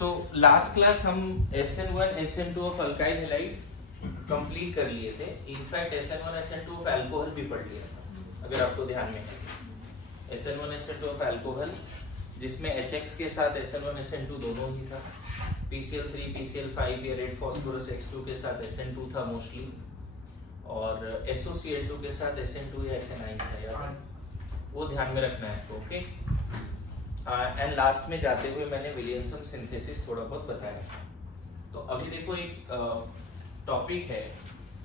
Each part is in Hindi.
सो लास्ट क्लास हम SN1 SN2 of alkyl halide complete कर लिए थे। In fact SN1 SN2 of alcohol भी पढ़ लिया था, अगर आपको ध्यान में है। SN1 SN2 ऑफ अल्कोहल जिसमें HX के साथ SN1 SN2 दोनों ही था। PCl3 PCl5 या रेड फास्फोरस X2 के साथ SN2 था मोस्टली, और SOCl2 के साथ SN2 या SNI था यार, वो ध्यान में रखना है। ओके, एंड लास्ट में जाते हुए मैंने विलियमसन सिंथेसिस थोड़ा बहुत बताया। तो अभी देखो एक टॉपिक है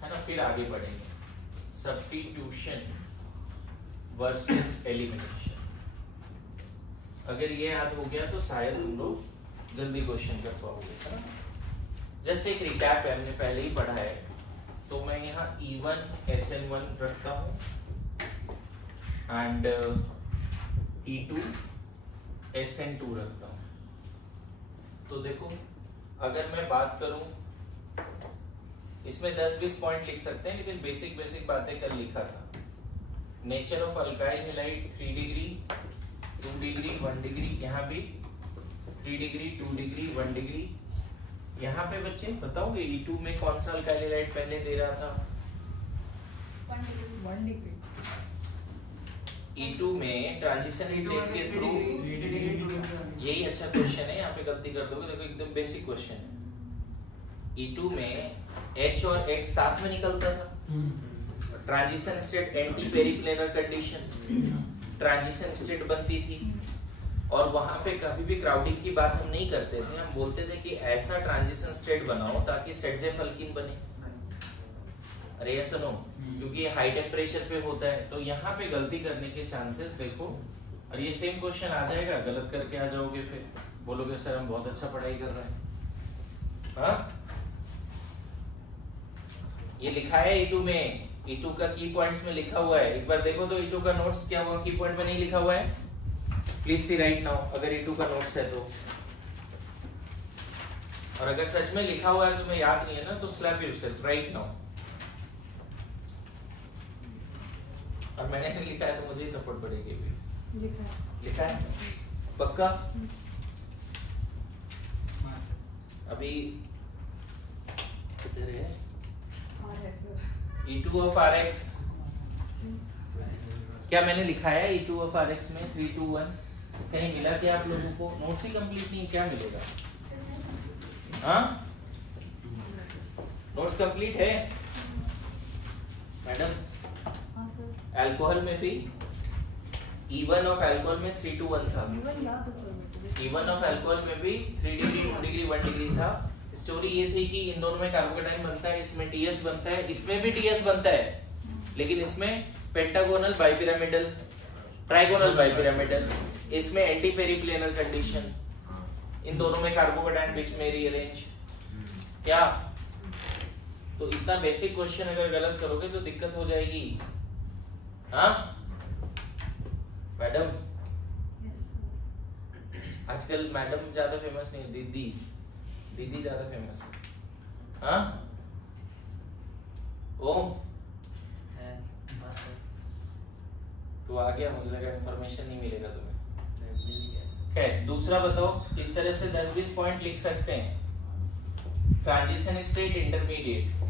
ना, फिर आगे बढ़ेंगे। Substitution versus elimination. अगर ये याद हो गया तो शायद हम लोग जल्दी क्वेश्चन कर पाओगे, है ना। जस्ट एक रिकैप है, हमने पहले ही पढ़ा है। तो मैं यहाँ E1 SN1 रखता हूँ एंड E2 SN2 रखता हूँ। तो देखो अगर मैं बात करूं, इसमें 10-20 पॉइंट लिख सकते हैं, लेकिन बेसिक बातें कल लिखा था। Nature of alkyl halide 3 degree 2 degree 1 degree, यहाँ भी 3 डिग्री 2 डिग्री 1 डिग्री। यहाँ पे बच्चे बताओगे E2 में कौन सा अल्काइल हैलाइड पहले दे रहा था? 1 डिग्री। E2 में ट्रांजिशन स्टेट के थ्रू, यही अच्छा क्वेश्चन है, यहाँ पे गलती कर दोगे। देखो एकदम बेसिक क्वेश्चन है। E2 में H और X साथ में निकलता था। Transition state anti periplanar condition transition state बनती थी, और वहां पे कभी भी क्राउडिंग की बात हम नहीं करते थे। हम बोलते थे कि ऐसा ट्रांजिशन स्टेट बनाओ ताकि सेटजेफ अल्कीन बने। अरे ये सुनो, क्योंकि हाई टेम्परेचर पे होता है, तो यहाँ पे गलती करने के चांसेस देखो। और ये सेम क्वेश्चन आ जाएगा, गलत करके आ जाओगे, फिर बोलोगे सर हम बहुत अच्छा पढ़ाई कर रहे हैं। हाँ, ये लिखा है E2 में, E2 का की पॉइंट्स में लिखा हुआ है। एक बार देखो तो E2 का नोट्स क्या हुआ, की पॉइंट में नहीं लिखा हुआ है? प्लीज सी राइट नाउ, अगर E2 का नोट्स है तो। और अगर सच में लिखा हुआ है तुम्हें याद नहीं है ना, तो स्लैप योरसेल्फ राइट नाउ। और मैंने नहीं लिखा है तो मुझे ही थप्पड़ पड़ेगी भी। लिखा है पक्का? अभी किधर है? E2 of RX क्या मैंने लिखा है? E2 of RX में 3 2 1 कहीं मिला क्या आप लोगों को? नोट्स ही कंप्लीट नहीं, क्या मिलेगा? हाँ, नोट्स कंप्लीट है मैडम? अल्कोहल में भी E1 ऑफ अल्कोहल में 3 2 1 था। E1 ऑफ अल्कोहल में भी 3 डिग्री 2 डिग्री 1 डिग्री था। स्टोरी ये थी कि इन दोनों में कार्बोकेटाइन बनता है, इसमें TS बनता है, इसमें भी TS बनता है, लेकिन इसमें पेंटागोनल बाइपिरामिडल, ट्राइगोनल बाइपिरामिडल, इसमें एंटी पेरिप्लेनर कंडीशन। इन दोनों में कार्बोकेटाइन बीच में रीअरेंज। क्या? तो इतना बेसिक क्वेश्चन अगर गलत करोगे तो दिक्कत हो जाएगी। हाँ मैडम? आजकल मैडम ज्यादा फेमस नहीं, दीदी ज्यादा फेमस है। हाँ ओम तो आ गया, मुझे लगा इन्फॉर्मेशन नहीं मिलेगा तुम्हें। खैर दूसरा बताओ, इस तरह से 10-20 पॉइंट लिख सकते हैं। ट्रांजिशन स्टेट इंटरमीडिएट,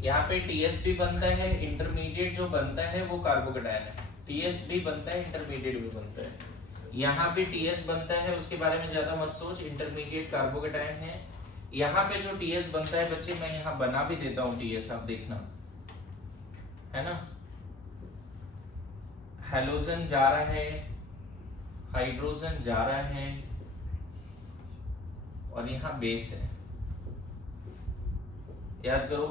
यहाँ पे TS भी बनता है, इंटरमीडिएट जो बनता है वो कार्बोकेटाइन है। TS भी बनता है, इंटरमीडिएट भी बनता है। यहाँ पे TS बनता है, उसके बारे में ज्यादा मत सोच, इंटरमीडिएट कार्बोकेटाइन है। यहाँ पे जो TS बनता है बच्चे, मैं यहाँ बना भी देता हूँ TS, आप देखना, है ना। हेलोजन जा रहा है, हाइड्रोजन जा रहा है, और यहाँ बेस है। याद करो,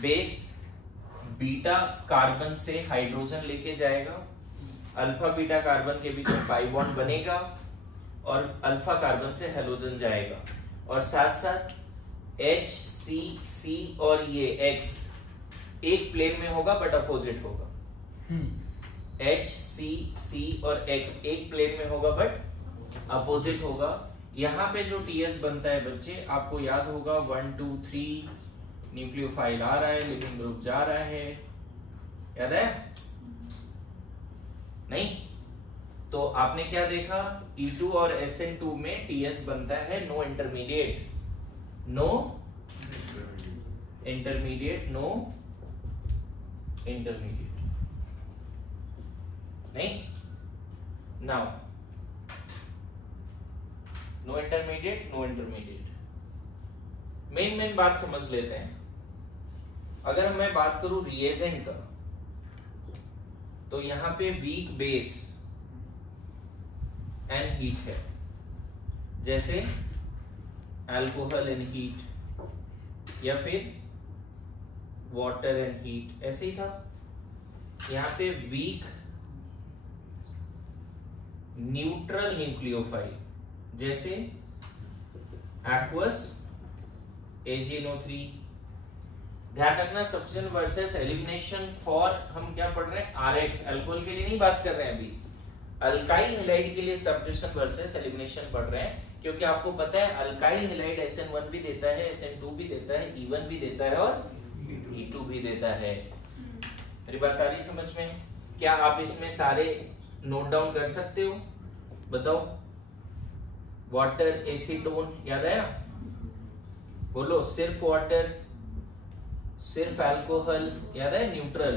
बेस बीटा कार्बन से हाइड्रोजन लेके जाएगा, अल्फा बीटा कार्बन के बीच में पाई बॉन्ड बनेगा, और अल्फा कार्बन से हेलोजन जाएगा, और साथ साथ H C और ये X एक प्लेन में होगा बट अपोजिट होगा। H C और X एक प्लेन में होगा बट अपोजिट होगा। यहाँ पे जो TS बनता है बच्चे, आपको याद होगा 1 2 3 न्यूक्लियोफाइल आ रहा है, लिविंग ग्रुप जा रहा है, याद है? नहीं? तो आपने क्या देखा, E2 और SN2 में TS बनता है no intermediate, no intermediate, no intermediate, नहीं, now no intermediate, no intermediate. Main बात समझ लेते हैं। अगर मैं बात करूं रिएजेंट का, तो यहां पे वीक बेस एंड हीट है, जैसे अल्कोहल एंड हीट या फिर वाटर एंड हीट, ऐसे ही था। यहां पे वीक न्यूट्रल न्यूक्लियोफाइल, जैसे एक्वस AgNO3। ध्यान रखना, सब्स्टिट्यूशन वर्सेस एलिमिनेशन फॉर, हम क्या पढ़ रहे हैं, RX, अल्कोहल के लिए नहीं बात कर रहे हैं अभी, अल्काइल हैलाइड के लिए सब्स्टिट्यूशन वर्सेस एलिमिनेशन पढ़ रहे हैं, क्योंकि आपको पता है अल्काइल हैलाइड SN1 भी देता है, SN2 भी देता है, E1 भी देता है और E2 भी देता है। मेरी बात आ रही समझ में? क्या आप इसमें सारे नोट डाउन कर सकते हो? बताओ। वाटर, एसीटोन, याद आया? बोलो, सिर्फ वाटर, सिर्फ अल्कोहल, याद है? न्यूट्रल,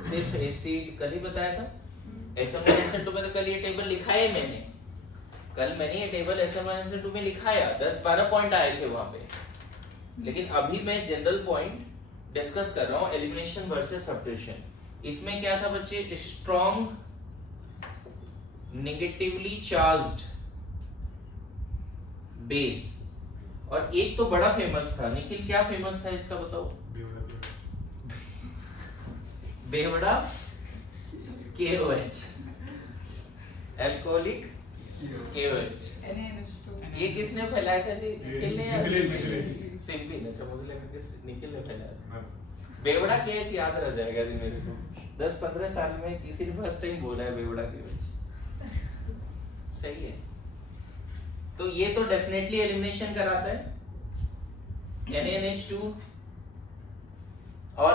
सिर्फ एसिड, कल ही बताया था। SN1 SN2 में तो कल ये टेबल लिखा है मैंने, कल मैंने ये टेबल SN1 SN2 में लिखाया, 10-12 पॉइंट आए थे वहां पे। लेकिन अभी मैं जनरल पॉइंट डिस्कस कर रहा हूं, एलिमिनेशन वर्सेस सब्स्टिट्यूशन। इसमें क्या था बच्चे, स्ट्रॉन्ग नेगेटिवली चार्ज्ड बेस, और एक तो बड़ा फेमस था। निखिल, क्या फेमस था इसका बताओ? बेवड़ा KOH, अल्कोहलिक KOH। ये किसने फैलाया था जी? निखिल ने या सिंपल? अच्छा, मुझे लगा कि निखिल ने फैलाया। बेवड़ा KOH याद रह जाएगा जी मेरे को। 10-15 साल में किसी ने फर्स्ट टाइम बोला है बेवड़ा KOH। सही है। तो ये तो डेफिनेटली एलिमिनेशन कराता है, NaNH2। और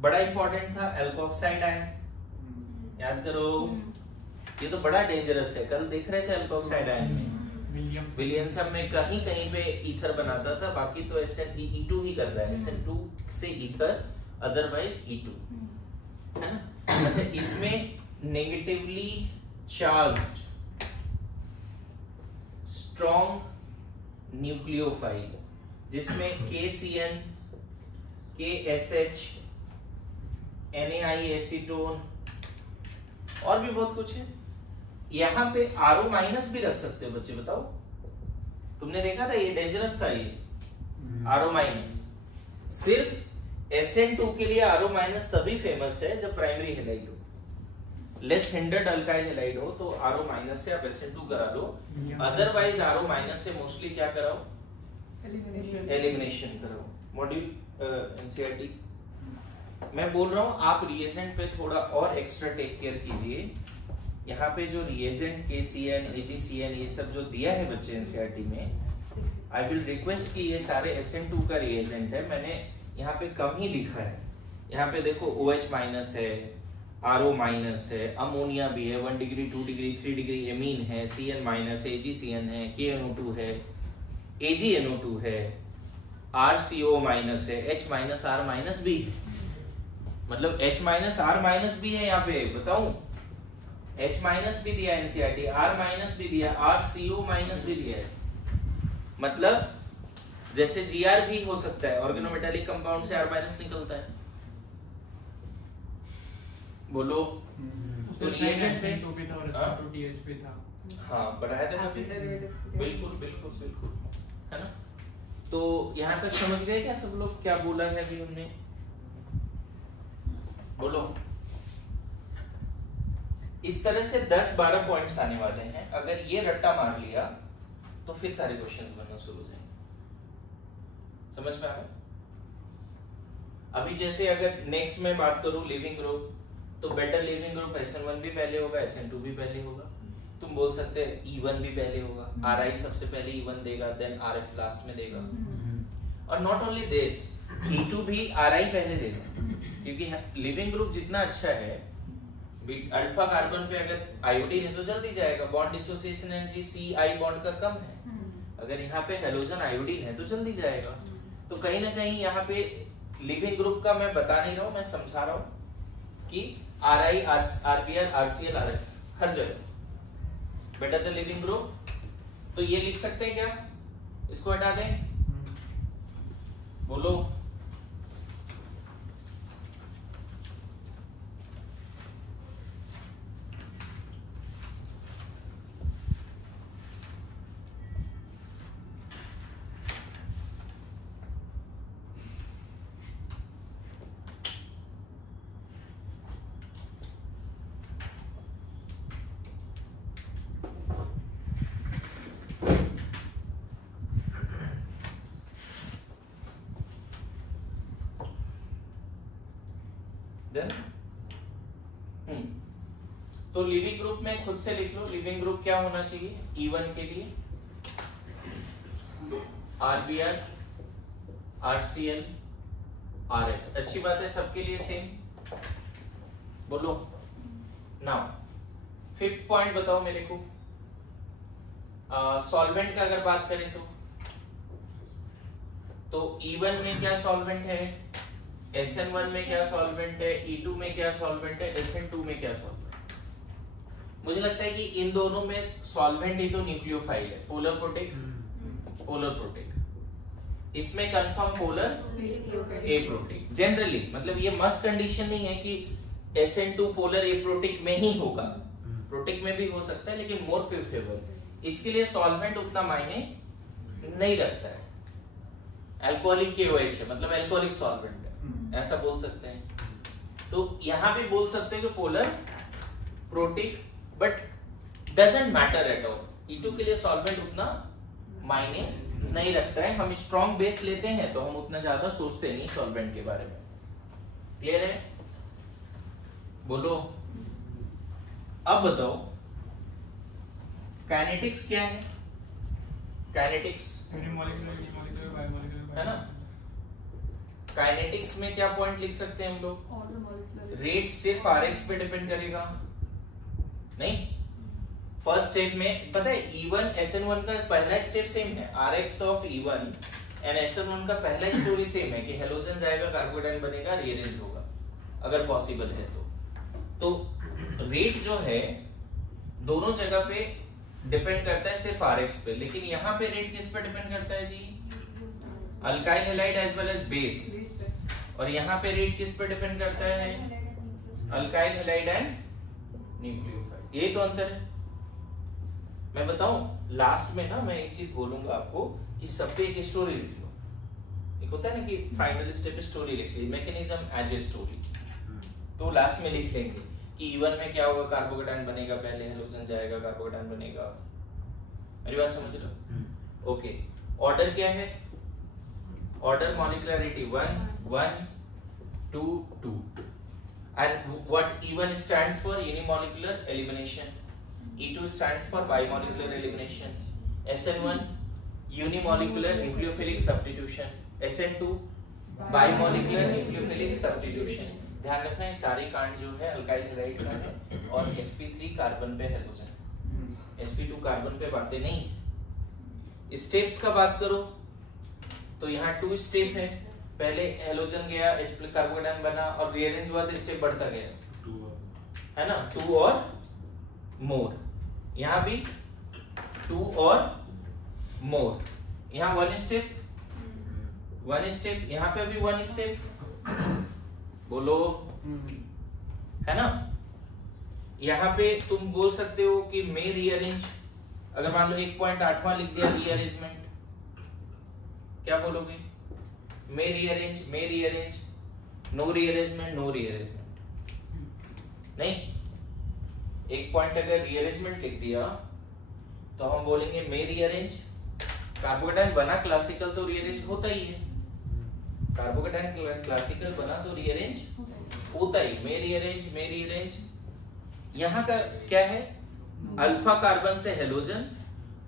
बड़ा इंपॉर्टेंट था अल्कोक्साइड आयन, याद करो, ये तो बड़ा डेंजरस है। कल देख रहे थे अल्कोक्साइड आयन में विलियमसन में कहीं कहीं पे ईथर बनाता था, बाकी तो E2 ही कर रहा है, SN2 से ईथर, अदरवाइज E2, है ना। अच्छा, इसमें नेगेटिवली चार्ज्ड स्ट्रॉन्ग न्यूक्लियोफाइल, जिसमें KCN, KSH, NaI एसीटोन और भी बहुत कुछ है। यहां पे RO माइनस भी रख सकते हो बच्चे, बताओ। तुमने देखा था ये डेंजरस था, ये RO माइनस। सिर्फ SN2 के लिए RO माइनस तभी फेमस है जब प्राइमरी हेलाइड हो, लेस हिंडर्ड अल्काइल हैलाइड हो तो RO माइनस से आप SN2 करा लो, अदरवाइज RO माइनस से मोस्टली क्या कराओ, एलिमिनेशन कराओ। मॉड्यूल NCERT मैं बोल रहा हूं, आप रिएजेंट पे थोड़ा और एक्स्ट्रा टेक केयर कीजिए। यहाँ पे जो रिएजेंट KCN, AgCN ये सब जो दिया है बच्चे NCERT में, आई विल रिक्वेस्ट कि ये सारे SN2 का रिएजेंट है, मैंने यहाँ पे कम ही लिखा है। यहाँ पे देखो OH माइनस है, RO माइनस है, अमोनिया भी है, 1 डिग्री 2 डिग्री 3 डिग्री एमीन है, CN माइनस है, AgCN है, KNO2 है, AgNO2 है, RCO माइनस है, H माइनस R माइनस भी, मतलब H माइनस R माइनस भी है यहाँ पे, बताऊं? H माइनस भी दिया NCERT, R माइनस भी दिया, RCO माइनस भी दिया है। मतलब जैसे Gr भी हो सकता है, ऑर्गेनोमेटालिक कंपाउंड से R माइनस निकलता है। बोलो, तो रिएजेंट से SN2 भी था और SN2 TH भी था। हाँ, बढ़ाया था बिल्कुल बिल्कुल बिल्कुल, है ना। तो यहाँ तक समझ गए क्या सब लोग? क्या बोला है अभी हमने? बोलो। इस तरह से 10-12 पॉइंट्स आने वाले हैं। अगर ये रट्टा मार लिया तो फिर सारे क्वेश्चंस बनना शुरू हो जाएंगे। समझ में आ गया? अभी जैसे अगर नेक्स्ट में बात करूं लिविंग ग्रुप, तो बेटर लिविंग ग्रुप SN1 भी पहले होगा, SN2 भी पहले होगा। तुम बोल सकते हैं E1 भी पहले होगा, RI सबसे पहले E1 देगा, देन RF लास्ट में देगा। और नॉट ओनली दिस, E2 भी RI पहले देगा, क्योंकि लिविंग ग्रुप जितना अच्छा है अल्फा कार्बन पे अगर आयोडीन है तो जल्दी जाएगा, बॉन्ड डिसोसिएशन एनर्जी सी आई बॉन्ड का कम है। अगर यहाँ पे हेलोजन आयोडीन है तो जल्दी जाएगा। तो कहीं ना कहीं यहाँ पे लिविंग ग्रुप का मैं बता नहीं रहा हूँ, मैं समझा रहा हूँ कि RI, RBr, RCl, RF हर जगह बेटर द लिविंग ग्रुप। तो ये लिख सकते हैं क्या, इसको हटा दें, बोलो। तो लिविंग ग्रुप में खुद से लिख लो, लिविंग ग्रुप क्या होना चाहिए E1 के लिए, RBr, RCl, RF। अच्छी बात है, सबके लिए सेम, बोलो। नाउ फिफ्थ पॉइंट बताओ मेरे को, सॉल्वेंट का अगर बात करें तो E1 में क्या सॉल्वेंट है, SN1 में क्या सॉल्वेंट है, E2 में क्या सॉल्वेंट है, SN2 में क्या सॉल्वेंट। मुझे लगता है कि इन दोनों में सॉल्वेंट ही तो न्यूक्लियोफाइल है, पोलर प्रोटेक, पोलर प्रोटेक। इसमें कंफर्म पोलर ए प्रोटेक। जनरली मतलब ये मस्ट कंडीशन नहीं है कि SN2 पोलर ए प्रोटेक में ही होगा, प्रोटेक में भी हो सकता है, लेकिन मोर प्रेफरेबल। इसके लिए सॉल्वेंट उतना मायने नहीं रखता है। अल्कोहलिक KOH है, मतलब अल्कोहलिक सॉल्वेंट है, ऐसा बोल सकते हैं। तो यहां भी बोल सकते हैं कि polar protic, but doesn't matter at all. E2 के लिए सॉल्वेंट उतना मायने नहीं रखता है। हम स्ट्रॉन्ग बेस लेते हैं तो हम उतना ज्यादा सोचते नहीं सॉल्वेंट के बारे में। क्लियर है, बोलो। अब बताओ काइनेटिक्स क्या है, काइनेटिक्स है ना। काइनेटिक्स में क्या पॉइंट लिख सकते हैं हम लोग, रेट सिर्फ Rx पे डिपेंड करेगा नहीं। फर्स्ट स्टेप में पता है E1 SN1 का पहला स्टेप सेम है, Rx of E1 and SN1 का पहला स्टोरी सेम है कि हेलोजन जाएगा, कार्बोकेटाइन बनेगा, रीअरेंज होगा अगर पॉसिबल है तो रेट जो है दोनों जगह पे डिपेंड करता है सिर्फ Rx पे, लेकिन यहाँ पे रेट किस पे डिपेंड करता है जी, alkyl halide as well as base. और यहाँ पे रेट किस पे डिपेंड करता है, अल्काइल हैलाइड एंड न्यूक्लियोफाइल। यही तो अंतर है। मैं बताऊं लास्ट में ना, मैं एक चीज बोलूंगा आपको कि सब पे एक स्टोरी लिख लो। एक होता है ना कि फाइनल स्टेप स्टोरी लिख ली, मैकेनिज्म एज ए स्टोरी। तो लास्ट में लिख लेंगे कि E1 में क्या होगा, कार्बोकेटाइन बनेगा, पहले हेलोजन जाएगा, कार्बोकेटाइन बनेगा। मेरी बात समझ लो। ओके, ऑर्डर क्या है, order मॉलिक्युलरिटी 1 1 2 2 and what E1 stands for, unimolecular elimination, E2 stands for bimolecular elimination, SN1 unimolecular nucleophilic substitution, SN2 bimolecular nucleophilic substitution। ध्यान रखना ये सारे कांड जो है अल्काइल हैलाइड का है और sp3 कार्बन पे हेलोजन, sp2 कार्बन पे बातें नहीं। स्टेप्स का बात करो तो यहाँ 2 स्टेप है, पहले हेलोजन गया, H कार्बोकेटाइन बना और रीअरेंज हुआ तो स्टेप बढ़ता गया, है ना, 2 और मोर। यहाँ भी 2 और मोर, यहाँ 1 स्टेप 1 स्टेप, यहाँ पे भी 1 स्टेप, बोलो, है ना। यहाँ पे तुम बोल सकते हो कि मे रीअरेंज, अगर मान लो 1.8वां लिख दिया रीअरेंजमेंट, क्या बोलोगे, may rearrange, no rearrangement, no rearrangement नहीं। एक पॉइंट अगर रीअरेंजमेंट लिख दिया तो हम बोलेंगे मे रीअरेंज। कार्बोकेटाइन बना क्लासिकल तो रीअरेंज होता ही है, कार्बोकेटाइन क्लासिकल बना तो रीअरेंज होता ही, मे रीअरेंज। यहाँ का क्या है, अल्फा कार्बन से हेलोजन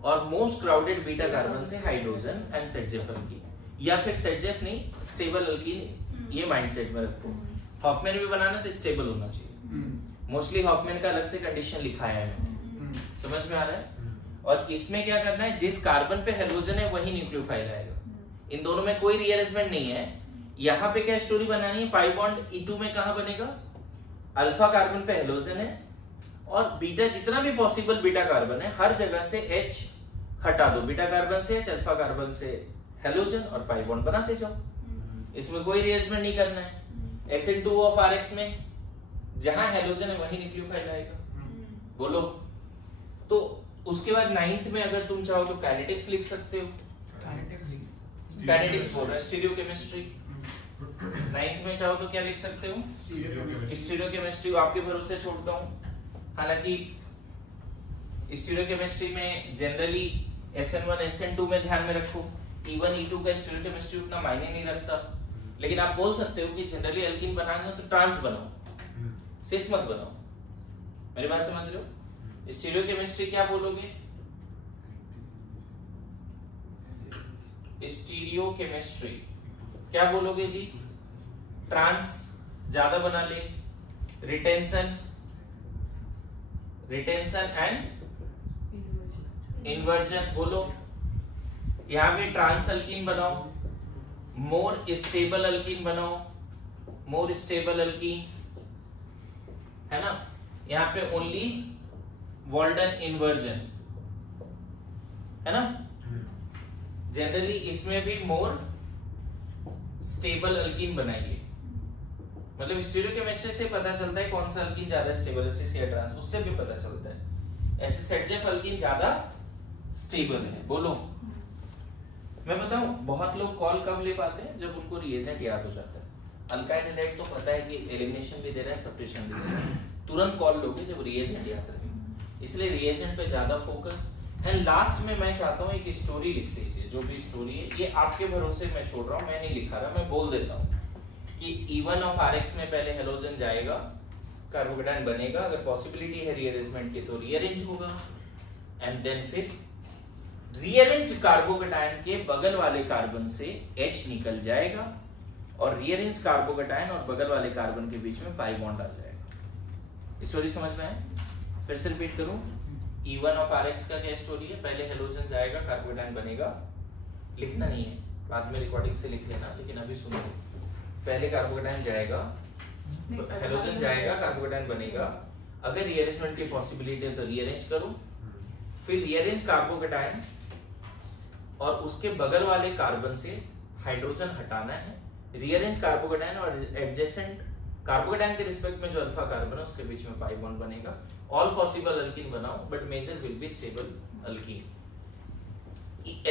और मोस्ट क्राउडेड बीटा कार्बन से हाइड्रोजन एंड सेटजेफ अल्कीन, या फिर सेटजेफ नहीं स्टेबल अल्कीन, ये माइंडसेट में रखो। हॉफमैन भी बनाना तो स्टेबल होना चाहिए, मोस्टली हॉफमैन का अलग से कंडीशन लिखा है मैंने, समझ में आ रहा है। और इसमें क्या करना है, जिस कार्बन पे हेलोजन है वही न्यूक्लियोफाइल आएगा, इन दोनों में कोई रीअरेंजमेंट नहीं है। यहाँ पे क्या स्टोरी बनानी है, पाई बॉन्ड E2 में कहां बनेगा, अल्फा कार्बन पे हेलोजन है और बीटा, जितना भी पॉसिबल बीटा कार्बन है हर जगह से H हटा दो, बीटा कार्बन से H, अल्फा कार्बन से हेलोजन और पाई बॉन्ड बनाते जाओ, इसमें कोई रीअरेंजमेंट नहीं करना है। SN2 ऑफ RX में जहां हेलोजन है वही न्यूक्लियोफाइल आएगा, बोलो। तो उसके बाद 9th में अगर तुम चाहो तो काइनेटिक्स लिख सकते हो, काइनेटिक्स बोल रहा है, स्टीरियोकेमिस्ट्री। 9th में चाहो तो क्या लिख सकते हो, स्टीरियोकेमिस्ट्री, आपके भरोसे छोड़ता हूं। हालांकि स्टीरियोकेमिस्ट्री में जनरली SN1 SN2 में ध्यान में रखो, E1 E2 का स्टीरियोकेमिस्ट्री उतना मायने नहीं रखता, लेकिन आप बोल सकते हो कि जनरली एल्कीन बनाना है तो ट्रांस बनाओ, सिस मत बनाओ, मेरी बात समझ रहे हो। स्टीरियोकेमिस्ट्री क्या बोलोगे, स्टीरियोकेमिस्ट्री क्या बोलोगे जी, ट्रांस ज्यादा बना ले, रिटेंशन एंड इन्वर्जन बोलो। यहाँ पे ट्रांस अल्कीन बनाओ, मोर स्टेबल अल्कीन बनाओ, मोर स्टेबल अल्कीन है ना। यहाँ पे ओनली वॉल्डन इन्वर्जन है ना, जनरली इसमें भी मोर स्टेबल अल्कीन बनाइए। मतलब स्टीरियोकेमिस्ट्री से पता चलता है कौन सा अल्कीन ज्यादा स्टेबल है, सिस या ट्रांस, उससे भी पता चलता है। ऐसे सेटजेफ अल्कीन ज्यादा स्टेबल है, बोलो। मैं बताऊं, बहुत लोग कॉल कब ले पाते हैं, जब उनको रिएजेंट याद हो जाता है। अल्काइल हैलाइड तो पता है कि एलिमिनेशन भी दे रहा है, सब्स्टिट्यूशन भी दे रहा है, तुरंत कॉल लोगे जब रिएजेंट याद रखेंगे, इसलिए रिएजेंट पे ज्यादा फोकस। एंड लास्ट में मैं चाहता हूँ एक स्टोरी लिख लीजिए, जो भी स्टोरी है, ये आपके भरोसे मैं छोड़ रहा हूँ, मैं नहीं लिखा रहा, मैं बोल देता हूँ कि E1 ऑफ RX में पहले हेलोजन जाएगा, कार्बोकेटायन बनेगा, अगर पॉसिबिलिटी है रीअरेंजमेंट की तो रीअरेंज होगा, एंड देन फिर रीअरेंज्ड कार्बोकेटायन के बगल वाले कार्बन से H निकल जाएगा और रीअरेंज्ड कार्बोकेटायन और बगल वाले कार्बन के बीच में पाई बॉन्ड आ जाएगा। स्टोरी समझ में आए? फिर से रिपीट करूं, E1 ऑफ RX का क्या स्टोरी है, पहले हेलोजन जाएगा, कार्बोकेटायन बनेगा, लिखना नहीं है, बाद में रिकॉर्डिंग से लिख लेना, लेकिन अभी सुनो। पहले कार्बोकेटायन जाएगा, हेलोजन जाएगा, कार्बोकेटायन बनेगा, अगर रीअरेंजमेंट की पॉसिबिलिटी है तो रीअरेंज करो, फिर रीअरेंज कार्बोकेटायन और उसके बगल वाले कार्बन से हाइड्रोजन हटाना है, रीअरेंज कार्बोकेटायन और एडजेसेंट कार्बोकेटायन के रिस्पेक्ट में जो अल्फा कार्बन है उसके बीच में पाई बॉन्ड बनेगा। ऑल पॉसिबल अल्कीन बनाओ, but major will be stable alkene.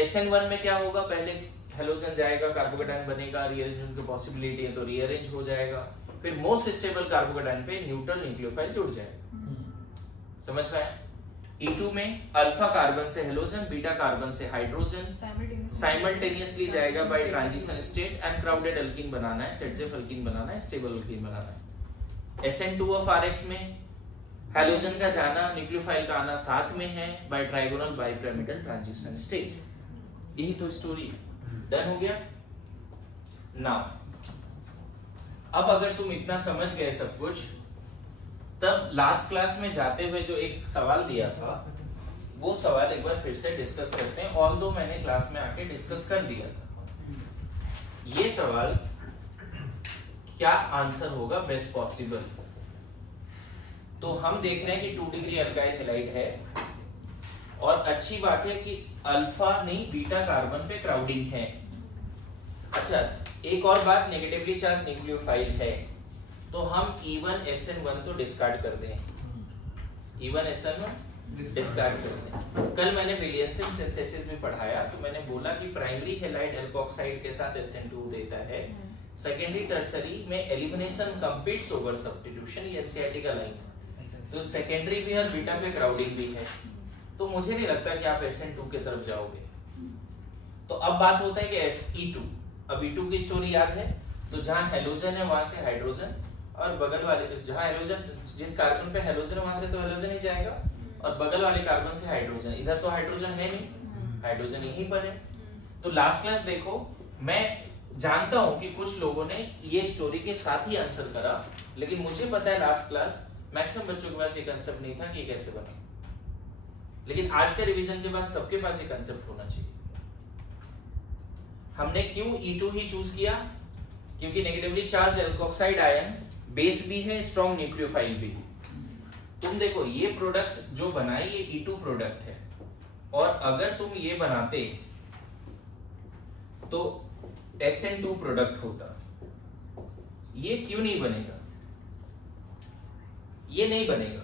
SN1 में क्या होगा, पहले हेलोजन जाएगा, कार्बोकेटायन बनेगा, रीअरेंजमेंट की पॉसिबिलिटी है तो रीअरेंज हो जाएगा, फिर मोस्ट स्टेबल कार्बोकेटायन पे न्यूट्रल न्यूक्लियोफाइल जुड़ जाएगा। समझ में आया? E2 में अल्फा कार्बन से हेलोजन, बीटा कार्बन से हाइड्रोजन साइमल्टेनियसली जाएगा by transition state, and crowded alkene बनाना है, सेटजेफ अल्कीन बनाना है, स्टेबल अल्कीन बनाना है। SN2 ऑफ RX में हेलोजन का जाना, न्यूक्लियोफाइल का आना साथ में है by trigonal bipyramidal transition state. यही तो स्टोरी डन हो गया। नाउ अब अगर तुम इतना समझ गए सब कुछ, तब लास्ट क्लास में जाते हुए जो एक सवाल दिया था वो सवाल एक बार फिर से डिस्कस करते हैं, ऑल्दो मैंने क्लास में आके डिस्कस कर दिया था। ये सवाल क्या आंसर होगा बेस्ट पॉसिबल, तो हम देख रहे हैं कि 2 डिग्री अल्काइल हैलाइड है और अच्छी बात है कि अल्फा नहीं बीटा कार्बन पे क्राउडिंग है। अच्छा, एक और बात, नेगेटिवली चार्ज न्यूक्लियोफाइल है, तो हम E1 SN1 तो डिस्कार्ड कर दें, E1 SN1 डिस्कार्ड कर दें। कल मैंने विलियमसन सिंथेसिस में पढ़ाया, तो मैंने बोला कि प्राइमरी हैलाइड एल्कोक्साइड के साथ SN2 देता है, सेकेंडरी टर्सरी में एलिमिनेशन कंपीट्स ओवर सब्स्टिट्यूशन, ये एनसीईआरटी का लाइन है, तो सेकेंडरी भी है, बीटा पे क्राउडिंग भी है, तो मुझे नहीं लगता कि आप SN2 की तरफ जाओगे। तो अब बात होता है कि E2, अब E2 की स्टोरी याद है, तो जहां हेलोजन है वहां से हाइड्रोजन, और बगल वाले जहां हेलोजन, जिस कार्बन पे हेलोजन है वहां से तो हेलोजन ही जाएगा, और बगल वाले कार्बन से हाइड्रोजन, इधर तो हाइड्रोजन है नहीं, हाइड्रोजन यहीं पर है। तो लास्ट क्लास देखो, मैं जानता हूं कि कुछ लोगों ने ये स्टोरी के साथ ही आंसर करा, लेकिन मुझे पता है लास्ट क्लास मैक्सिमम बच्चों के पास ये कंसेप्ट नहीं था कि ये कैसे बना, लेकिन आज के रिवीजन के बाद सबके पास ये कंसेप्ट होना चाहिए। हमने क्यों E2 ही चूज किया? क्योंकि negatively charge alkoxide ion base भी है, स्ट्रॉन्ग न्यूक्लियोफाइल भी है। तुम देखो ये प्रोडक्ट जो बनाई ये E2 प्रोडक्ट है, और अगर तुम ये बनाते तो SN2 प्रोडक्ट होता। ये क्यों नहीं बनेगा? ये नहीं बनेगा,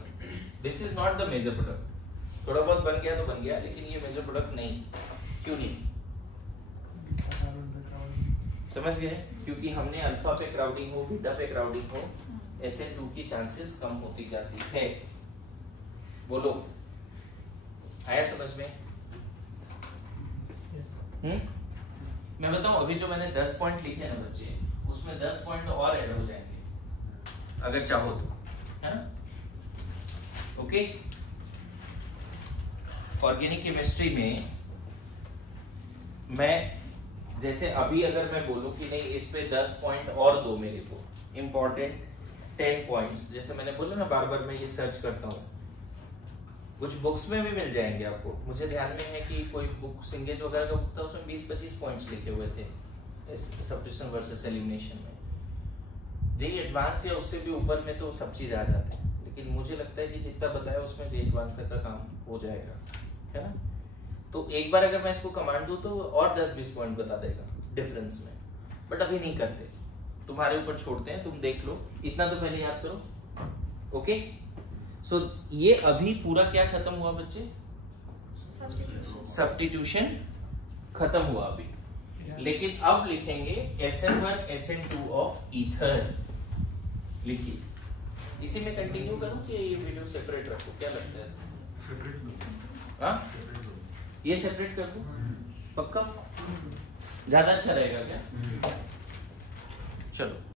this is not the major product. थोड़ा बहुत बन गया तो बन गया, लेकिन ये मेजर प्रोडक्ट नहीं। क्यों नहीं? समझ गए? क्योंकि हमने अल्फा पे क्राउडिंग हो, बीटा पे क्राउडिंग हो, SN2 की चांसेस कम होती जाती है। बोलो, आया समझ में? मैं बताऊं, अभी जो मैंने 10 पॉइंट लिखे ना बच्चे, उसमें 10 पॉइंट और ऐड हो जाएंगे अगर चाहो तो, है ना? ओके। ऑर्गेनिक केमिस्ट्री में मैं जैसे अभी अगर मैं बोलूं कि नहीं इस पे 10 पॉइंट और दो मेरे को इंपॉर्टेंट 10 पॉइंट्स, जैसे मैंने बोला ना बार बार मैं ये सर्च करता हूँ, कुछ बुक्स में भी मिल जाएंगे आपको। मुझे ध्यान में है कि कोई बुक सिंगेज वगैरह का बुक था, उसमें 20-25 पॉइंट्स लिखे हुए थे सब्स्टिट्यूशन वर्सेस एलिमिनेशन में। जेई एडवांस या उससे भी ऊपर में तो सब चीज आ जाते हैं, लेकिन मुझे लगता है कि जितना बताया उसमें जेई एडवांस तक का काम हो जाएगा, है ना? तो एक बार अगर मैं इसको कमांड दूं तो और 10-20 पॉइंट बता देगा डिफरेंस में, बट अभी नहीं करते, तुम्हारे ऊपर छोड़ते हैं, तुम देख लो। इतना तो पहले याद करो। ओके, सो ये अभी पूरा क्या खत्म हुआ बच्चे? सब्स्टिट्यूशन खत्म हुआ अभी, लेकिन अब लिखेंगे SN1 SN2 ऑफ ईथर। लिखिए, इसी में कंटिन्यू करूं कि ये वीडियो सेपरेट रखो? क्या लगता है? सेपरेट। हाँ, ये सेपरेट कर दूं? पक्का? ज्यादा अच्छा रहेगा क्या? चलो।